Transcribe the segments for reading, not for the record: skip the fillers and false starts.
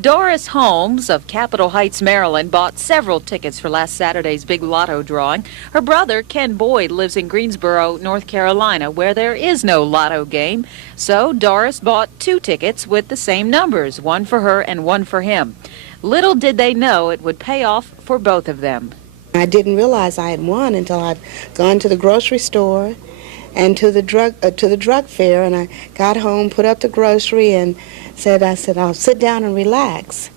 Doris Holmes of Capitol Heights, Maryland, bought several tickets for last Saturday's big lotto drawing. Her brother, Ken Boyd, lives in Greensboro, North Carolina, where there is no lotto game. So Doris bought 2 tickets with the same numbers, one for her and one for him. Little did they know it would pay off for both of them. I didn't realize I had won until I'd gone to the grocery store and to the drug fair, and I got home, put up the grocery, and I said, I'll sit down and relax.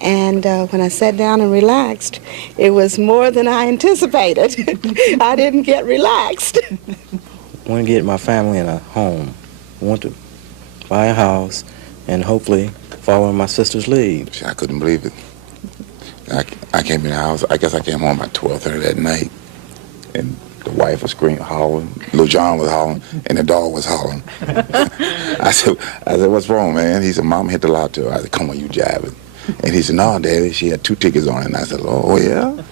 And when I sat down and relaxed, it was more than I anticipated. I didn't get relaxed. I want to get my family in a home. I want to buy a house and hopefully follow in my sister's lead. I couldn't believe it. I came in the house, I guess I came home about 12:30 that night, and the wife was screaming, hollering, little John was hollering, and the dog was hollering. I said, what's wrong, man? He said, Mom hit the lotto. I said, come on, you jabbing. And he said, no, Daddy, she had 2 tickets on it. And I said, oh, yeah?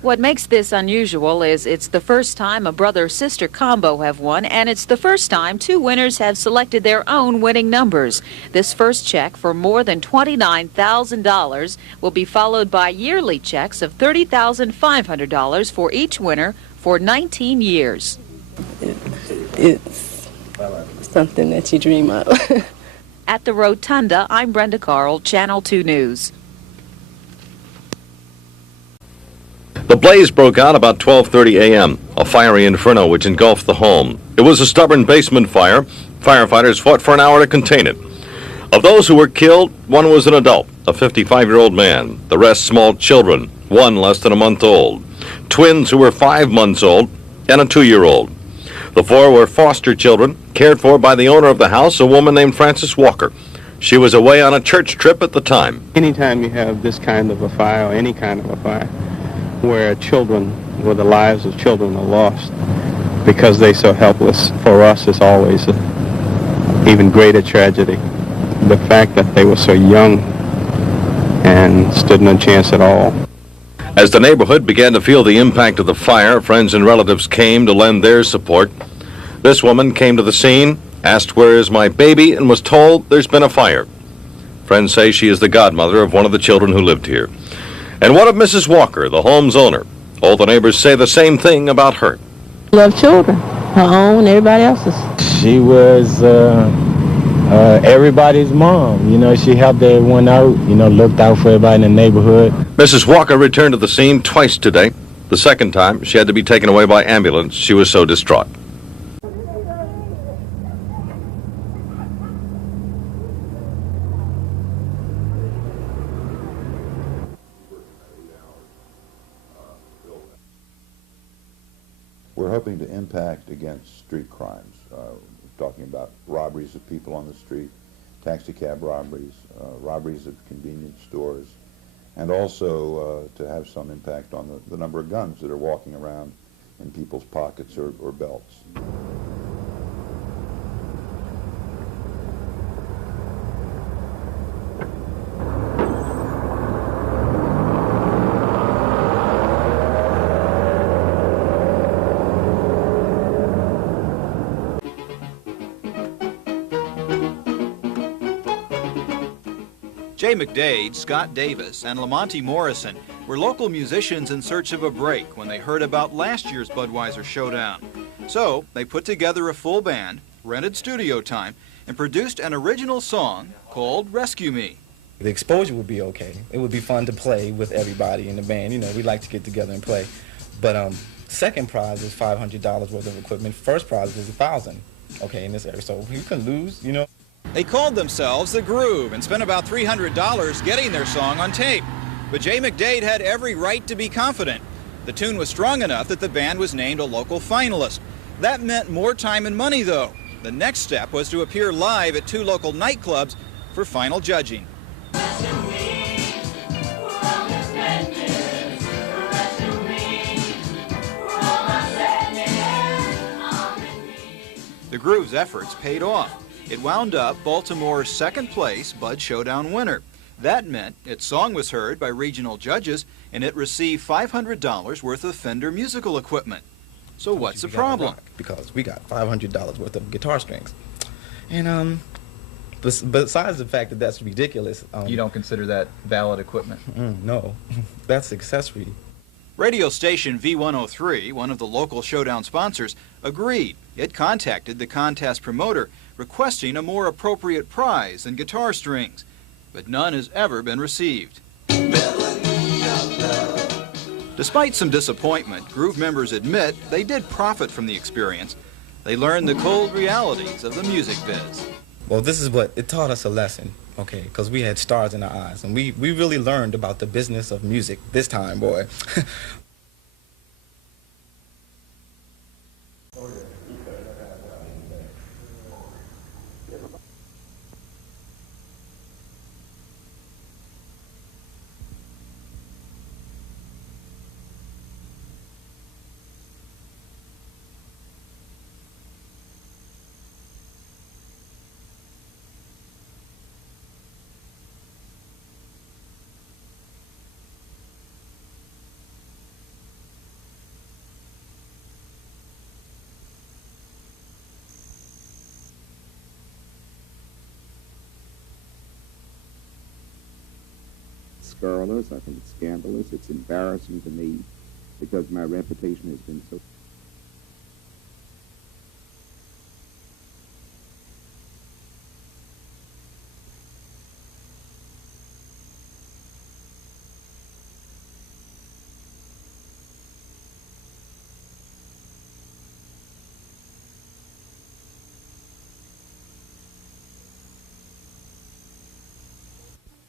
What makes this unusual is it's the first time a brother-sister combo have won, and it's the first time 2 winners have selected their own winning numbers. This first check for more than $29,000 will be followed by yearly checks of $30,500 for each winner for 19 years. It's something that you dream of. At the Rotunda, I'm Brenda Carl, Channel 2 News. The blaze broke out about 12:30 a.m., a fiery inferno which engulfed the home. It was a stubborn basement fire. Firefighters fought for an hour to contain it. Of those who were killed, one was an adult, a 55-year-old man. The rest small children, one less than a month old. Twins who were 5 months old and a 2-year-old. The 4 were foster children, cared for by the owner of the house, a woman named Frances Walker. She was away on a church trip at the time. Anytime you have this kind of a fire, or any kind of a fire, where the lives of children are lost because they're so helpless, for us it's always an even greater tragedy. The fact that they were so young and stood no chance at all. As the neighborhood began to feel the impact of the fire, friends and relatives came to lend their support. This woman came to the scene, asked, "Where is my baby?" and was told there's been a fire. Friends say she is the godmother of one of the children who lived here. And what of Mrs. Walker, the home's owner? All the neighbors say the same thing about her. Love children, her own, everybody else's. She was everybody's mom. You know, she helped everyone out, looked out for everybody in the neighborhood. Mrs. Walker returned to the scene twice today. The second time, she had to be taken away by ambulance. She was so distraught. We're hoping to impact against street crimes. Talking about robberies of people on the street, taxi cab robberies, robberies of convenience stores, and also to have some impact on the number of guns that are walking around in people's pockets or belts. Jay McDade, Scott Davis, and Lamonte Morrison were local musicians in search of a break when they heard about last year's Budweiser Showdown. So they put together a full band, rented studio time, and produced an original song called Rescue Me. The exposure would be okay. It would be fun to play with everybody in the band. We like to get together and play. But second prize is $500 worth of equipment. First prize is $1,000, okay, in this area. So you can lose, They called themselves The Groove and spent about $300 getting their song on tape. But Jay McDade had every right to be confident. The tune was strong enough that the band was named a local finalist. That meant more time and money, though. The next step was to appear live at 2 local nightclubs for final judging. The Groove's efforts paid off. It wound up Baltimore's second-place Bud Showdown winner. That meant its song was heard by regional judges, and it received $500 worth of Fender musical equipment. So what's the problem? Because we got $500 worth of guitar strings. And Besides the fact that that's ridiculous. You don't consider that valid equipment? No, that's accessory. Radio station V103, one of the local showdown sponsors, agreed. It contacted the contest promoter requesting a more appropriate prize than guitar strings, but none has ever been received. Despite some disappointment, Groove members admit they did profit from the experience. They learned the cold realities of the music biz. Well, this is what it taught us a lesson, okay, because we had stars in our eyes, and we really learned about the business of music this time, boy. Scurrilous. I think it's scandalous. It's embarrassing to me because my reputation has been so.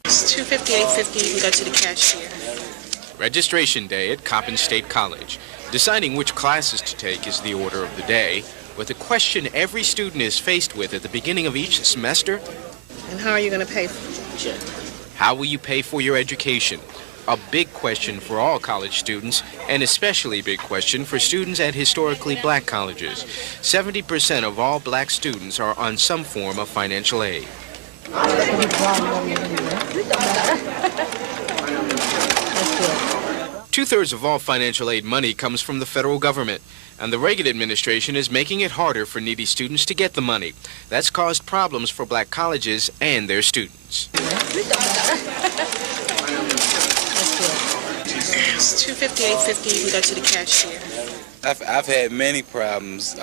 It's $2.50, $8.50. You can go to the cashier. Registration day at Coppin State College. Deciding which classes to take is the order of the day, but the question every student is faced with at the beginning of each semester: And how are you going to pay for it? how will you pay for your education? A big question for all college students, and especially a big question for students at historically black colleges. 70% of all black students are on some form of financial aid. Two-thirds of all financial aid money comes from the federal government, and the Reagan administration is making it harder for needy students to get the money. That's caused problems for black colleges and their students. It's $2.50, $8.50. You can go to the cashier. I've had many problems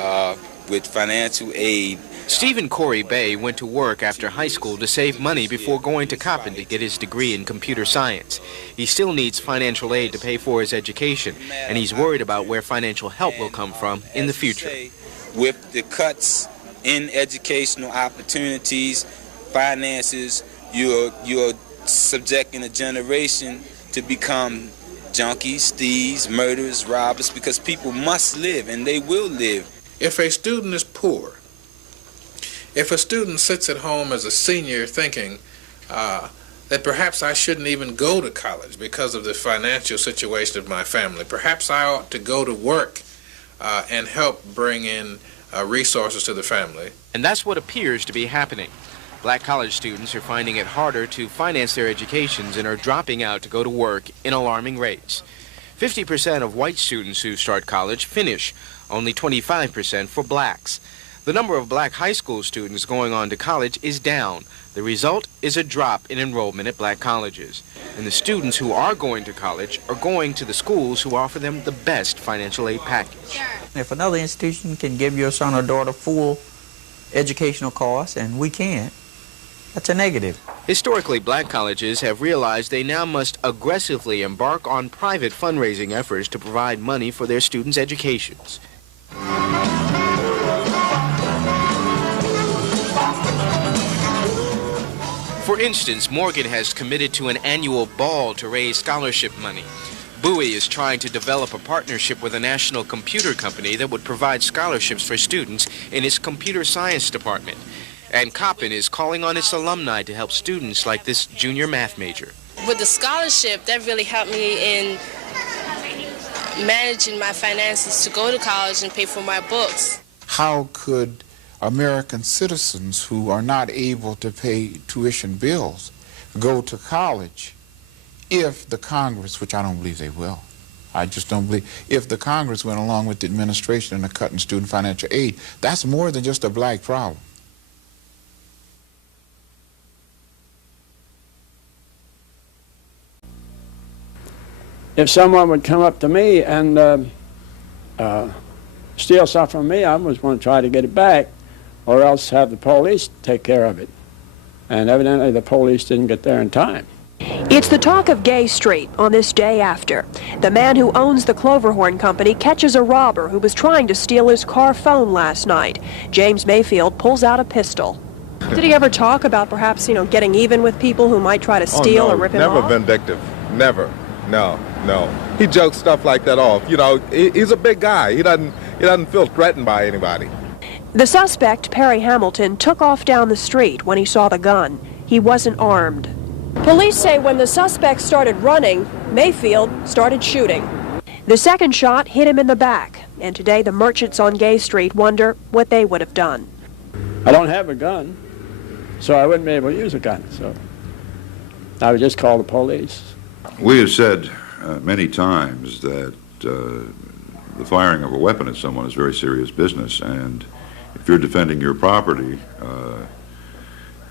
with financial aid. Stephen Corey Bay went to work after high school to save money before going to Coppin to get his degree in computer science. He still needs financial aid to pay for his education, and he's worried about where financial help will come from in the future. With the cuts in educational opportunities, finances, you're subjecting a generation to become junkies, thieves, murderers, robbers, because people must live, and they will live. If a student is poor, if a student sits at home as a senior thinking that perhaps I shouldn't even go to college because of the financial situation of my family, perhaps I ought to go to work and help bring in resources to the family. And that's what appears to be happening. Black college students are finding it harder to finance their educations and are dropping out to go to work in alarming rates. 50% of white students who start college finish, only 25% for blacks. The number of black high school students going on to college is down. The result is a drop in enrollment at black colleges. And the students who are going to college are going to the schools who offer them the best financial aid package. If another institution can give your son or daughter full educational costs and we can't, that's a negative. Historically black colleges have realized they now must aggressively embark on private fundraising efforts to provide money for their students' educations. For instance, Morgan has committed to an annual ball to raise scholarship money. Bowie is trying to develop a partnership with a national computer company that would provide scholarships for students in its computer science department. And Coppin is calling on its alumni to help students like this junior math major. With the scholarship, that really helped me in managing my finances to go to college and pay for my books. How could American citizens who are not able to pay tuition bills go to college if the Congress, which I don't believe they will, I just don't believe, if the Congress went along with the administration and a cut in student financial aid? That's more than just a black problem. if someone would come up to me and steal something from me, I was going to try to get it back, or else have the police take care of it. And evidently the police didn't get there in time. It's the talk of Gay Street on this day after. The man who owns the Cloverhorn Company catches a robber who was trying to steal his car phone last night. James Mayfield pulls out a pistol. Did he ever talk about perhaps, getting even with people who might try to steal or rip him off? Never vindictive. Never. No. He jokes stuff like that off. He's a big guy. He doesn't feel threatened by anybody. The suspect, Perry Hamilton, took off down the street when he saw the gun. He wasn't armed. Police say when the suspect started running, Mayfield started shooting. The second shot hit him in the back, and today the merchants on Gay Street wonder what they would have done. I don't have a gun, so I wouldn't be able to use a gun, so I would just call the police. We have said many times that the firing of a weapon at someone is very serious business, and if you're defending your property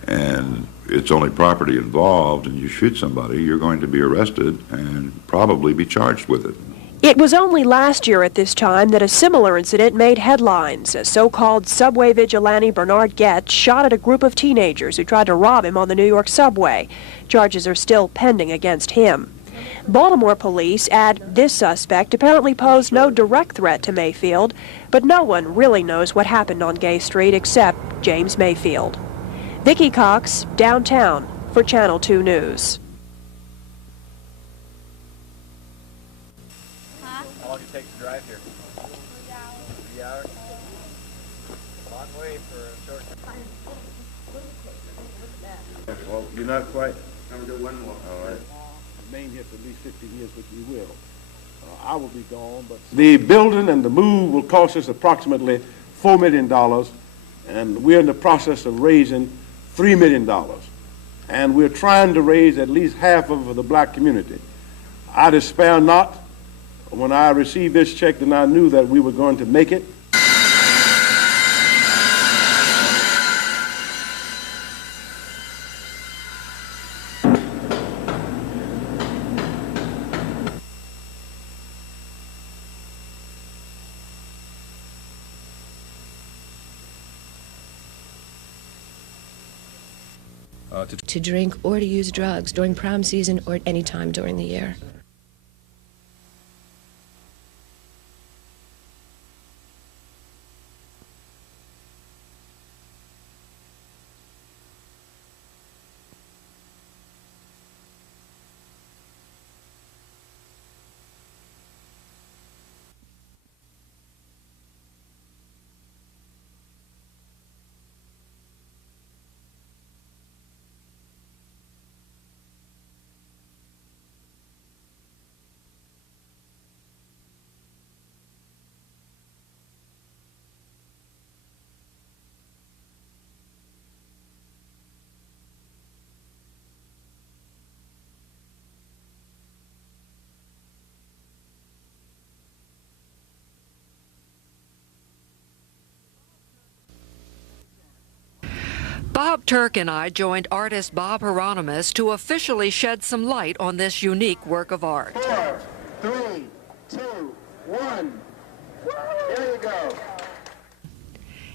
and it's only property involved and you shoot somebody, you're going to be arrested and probably be charged with it. It was only last year at this time that a similar incident made headlines. A so-called subway vigilante, Bernard Getz, shot at a group of teenagers who tried to rob him on the New York subway. Charges are still pending against him. Baltimore police add this suspect apparently posed no direct threat to Mayfield, but no one really knows what happened on Gay Street except James Mayfield. Vicki Cox, downtown, for Channel 2 News. How long it takes to drive here? 3 hours. Long way for a short time. Well, you're not quite. I'm going to do one more. All right. Remain here for at least 50 years, which we will. I will be gone, but the building and the move will cost us approximately $4 million, and we're in the process of raising $3 million. And we're trying to raise at least half of the black community. I despair not. When I received this check, then I knew that we were going to make it. To drink or to use drugs during prom season or at any time during the year. Bob Turk and I joined artist Bob Hieronymus to officially shed some light on this unique work of art. 4, 3, 2, 1. There you go.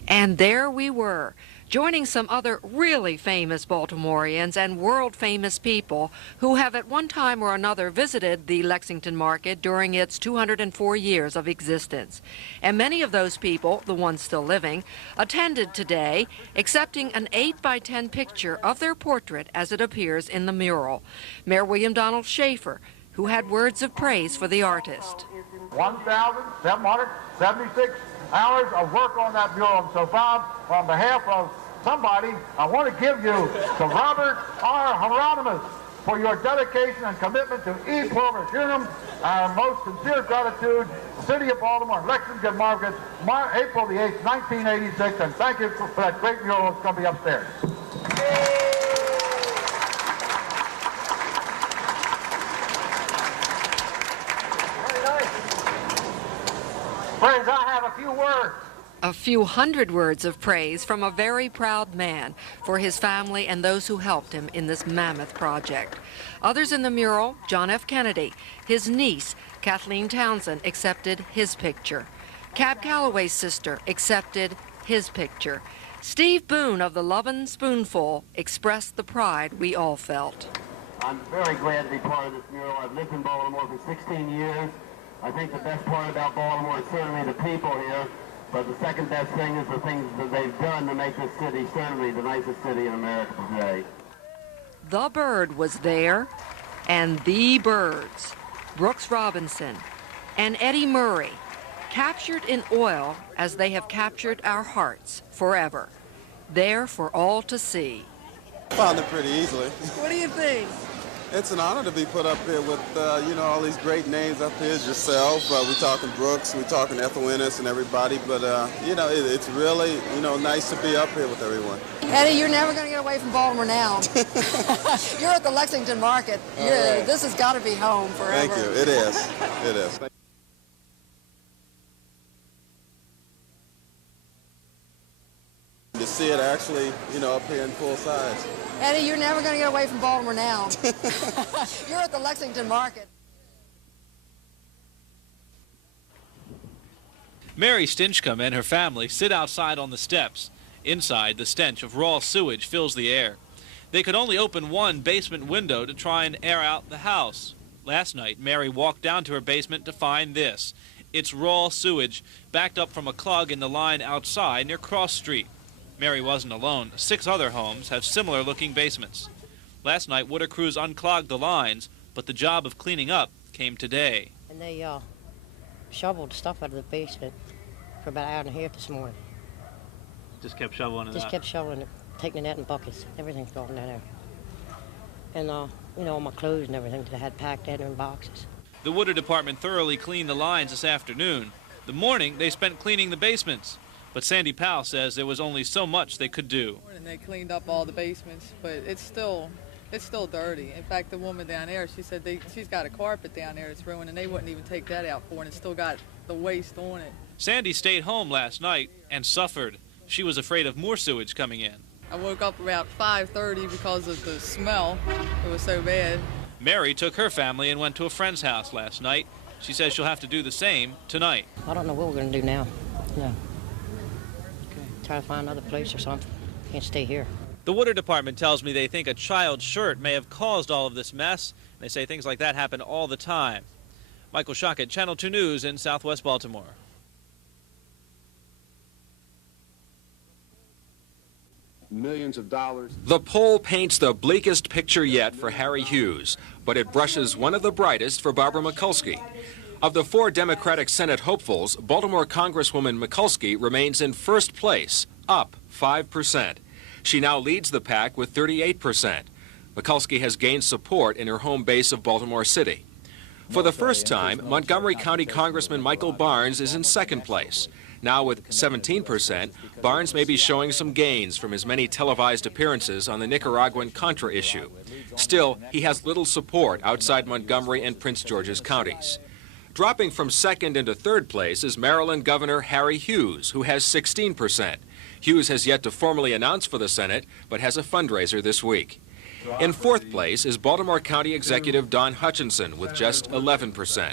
And there we were, joining some other really famous Baltimoreans and world-famous people who have at one time or another visited the Lexington Market during its 204 years of existence. And many of those people, the ones still living, attended today, accepting an 8x10 picture of their portrait as it appears in the mural. Mayor William Donald Schaefer, who had words of praise for the artist. 1,776 hours of work on that mural. So, Bob, on behalf of somebody, I want to give you to Robert R. Hieronymus for your dedication and commitment to E. Clovis Unum. Our most sincere gratitude, City of Baltimore, Lexington Market, April the 8th, 1986, and thank you for that great mural that's going to be upstairs. Friends, I have a few words A few hundred words of praise from a very proud man for his family and those who helped him in this mammoth project. Others in the mural, John F. Kennedy, his niece, Kathleen Townsend, accepted his picture. Cab Calloway's sister accepted his picture. Steve Boone of the Lovin' Spoonful expressed the pride we all felt. I'm very glad to be part of this mural. I've lived in Baltimore for 16 years. I think the best part about Baltimore is certainly the people here. But the second best thing is the things that they've done to make this city certainly the nicest city in America today. The bird was there, and the birds, Brooks Robinson and Eddie Murray, captured in oil as they have captured our hearts forever, there for all to see. Found it pretty easily. What do you think? It's an honor to be put up here with, all these great names up here, yourself. We're talking Brooks, we're talking Ethel Ennis and everybody, but, it's really, nice to be up here with everyone. Eddie, you're never going to get away from Baltimore now. You're at the Lexington Market. Right. This has got to be home forever. Thank you. It is. It is. To see it actually, up here in full size. Eddie, you're never going to get away from Baltimore now. You're at the Lexington Market. Mary Stinchcomb and her family sit outside on the steps. Inside, the stench of raw sewage fills the air. They could only open one basement window to try and air out the house. Last night, Mary walked down to her basement to find this. It's raw sewage backed up from a clog in the line outside near Cross Street. Mary wasn't alone. 6 other homes have similar-looking basements. Last night, water crews unclogged the lines, but the job of cleaning up came today. And they shoveled the stuff out of the basement for about an hour and a half this morning. Just kept shoveling it Just out. kept shoveling it, taking it out in buckets. Everything's gone down there. And, all my clothes and everything that I had packed in boxes. The water department thoroughly cleaned the lines this afternoon. The morning, they spent cleaning the basements. But Sandy Powell says there was only so much they could do. And they cleaned up all the basements, but it's still dirty. In fact, the woman down there, she said she's got a carpet down there that's ruined, and they wouldn't even take that out for her, and it's still got the waste on it. Sandy stayed home last night and suffered. She was afraid of more sewage coming in. I woke up about 5:30 because of the smell. It was so bad. Mary took her family and went to a friend's house last night. She says she'll have to do the same tonight. I don't know what we're going to do now. No. Try to find another place or something. Can't stay here. The water department tells me they think a child's shirt may have caused all of this mess. They say things like that happen all the time. Michael Shockett, Channel 2 News in Southwest Baltimore. Millions of dollars. The poll paints the bleakest picture yet for Harry Hughes, but it brushes one of the brightest for Barbara Mikulski. Of the 4 Democratic Senate hopefuls, Baltimore Congresswoman Mikulski remains in first place, up 5%. She now leads the pack with 38%. Mikulski has gained support in her home base of Baltimore City. For the first time, Montgomery County Congressman Michael Barnes is in second place. Now with 17%, Barnes may be showing some gains from his many televised appearances on the Nicaraguan Contra issue. Still, he has little support outside Montgomery and Prince George's counties. Dropping from second into third place is Maryland Governor Harry Hughes, who has 16%. Hughes has yet to formally announce for the Senate, but has a fundraiser this week. In fourth place is Baltimore County Executive Don Hutchinson with just 11%.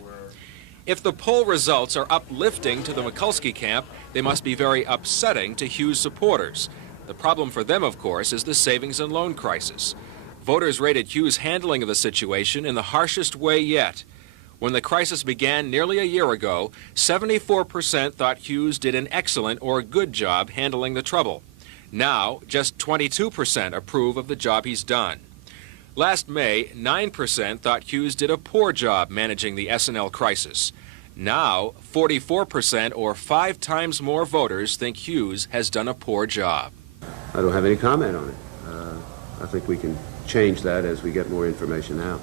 If the poll results are uplifting to the Mikulski camp, they must be very upsetting to Hughes supporters. The problem for them, of course, is the savings and loan crisis. Voters rated Hughes' handling of the situation in the harshest way yet. When the crisis began nearly a year ago, 74% thought Hughes did an excellent or good job handling the trouble. Now, just 22% approve of the job he's done. Last May, 9% thought Hughes did a poor job managing the S&L crisis. Now, 44% or 5 times more voters think Hughes has done a poor job. I don't have any comment on it. I think we can change that as we get more information out.